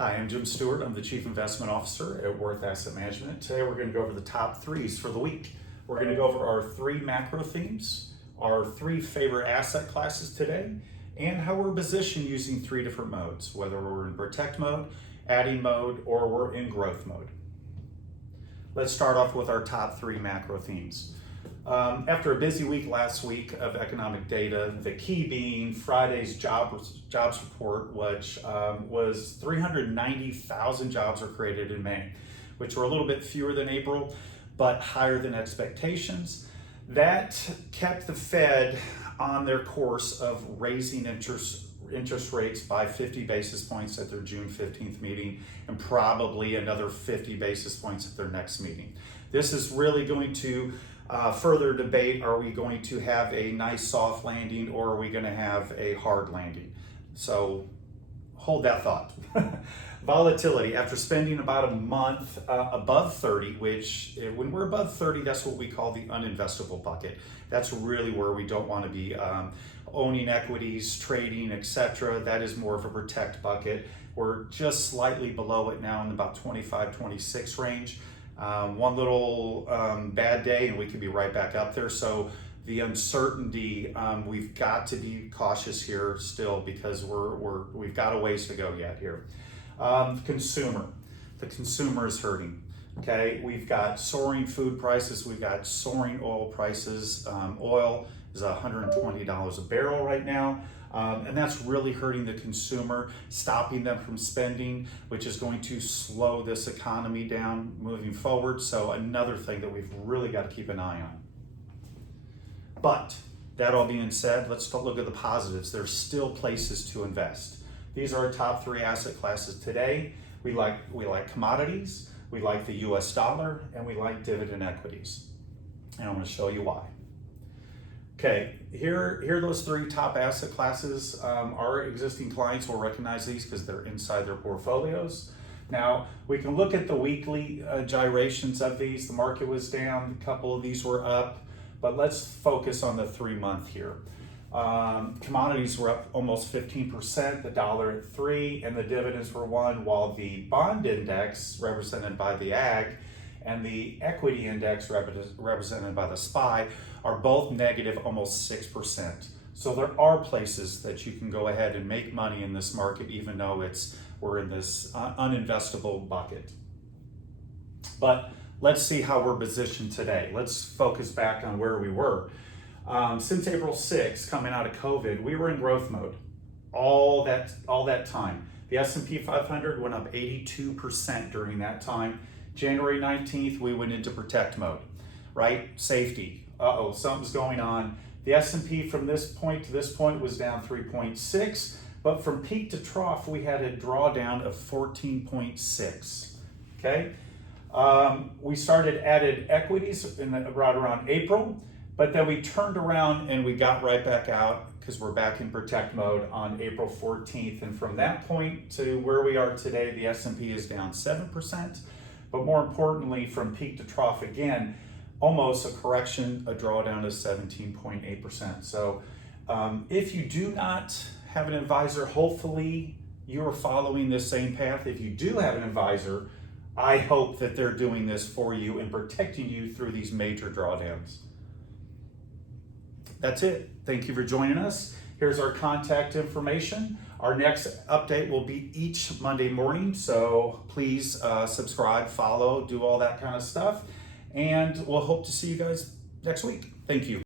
Hi, I'm Jim Stewart. I'm the Chief Investment Officer at Worth Asset Management. Today we're going to go over the top threes for the week. We're going to go over our three macro themes, our three favorite asset classes today, and how we're positioned using three different modes, whether we're in protect mode, adding mode, or we're in growth mode. Let's start off with our top three macro themes. After a busy week last week of economic data, the key being Friday's jobs report, which was 390,000 jobs were created in May, which were a little bit fewer than April, but higher than expectations. That kept the Fed on their course of raising interest rates by 50 basis points at their June 15th meeting, and probably another 50 basis points at their next meeting. This is really going to further debate, are we going to have a nice soft landing or are we going to have a hard landing? So hold that thought. Volatility, after spending about a month above 30, which when we're above 30, that's what we call the uninvestable bucket. That's really where we don't want to be owning equities, trading, etc. That is more of a protect bucket. We're just slightly below it now in about 25, 26 range. One little bad day and we could be right back up there. So the uncertainty, we've got to be cautious here still because we've got a ways to go yet here. The consumer is hurting. Okay, we've got soaring food prices, we've got soaring oil prices. Oil is $120 a barrel right now. And that's really hurting the consumer, stopping them from spending, which is going to slow this economy down moving forward. So another thing that we've really got to keep an eye on. But that all being said, let's look at the positives. There's still places to invest. These are our top three asset classes today. We like commodities, we like the US dollar, and we like dividend equities. And I'm going to show you why. Okay, here are those three top asset classes. Our existing clients will recognize these because they're inside their portfolios. Now, we can look at the weekly gyrations of these. The market was down, a couple of these were up, but let's focus on the 3 month here. Commodities were up almost 15%, the dollar at 3, and the dividends were 1, while the bond index, represented by the AG, and the equity index represented by the SPY are both negative almost 6%. So there are places that you can go ahead and make money in this market even though we're in this uninvestable bucket. But let's see how we're positioned today. Let's focus back on where we were. Since April 6th, coming out of COVID, we were in growth mode all that time. The S&P 500 went up 82% during that time. January 19th, we went into protect mode, right? Safety. Uh-oh, something's going on. The S&P from this point to this point was down 3.6, but from peak to trough, we had a drawdown of 14.6, okay? We added equities right around April, but then we turned around and we got right back out because we're back in protect mode on April 14th. And from that point to where we are today, the S&P is down 7%. But more importantly, from peak to trough again, almost a correction, a drawdown of 17.8%. So if you do not have an advisor, hopefully you are following this same path. If you do have an advisor, I hope that they're doing this for you and protecting you through these major drawdowns. That's it. Thank you for joining us. Here's our contact information. Our next update will be each Monday morning, so please subscribe, follow, do all that kind of stuff, and we'll hope to see you guys next week. Thank you.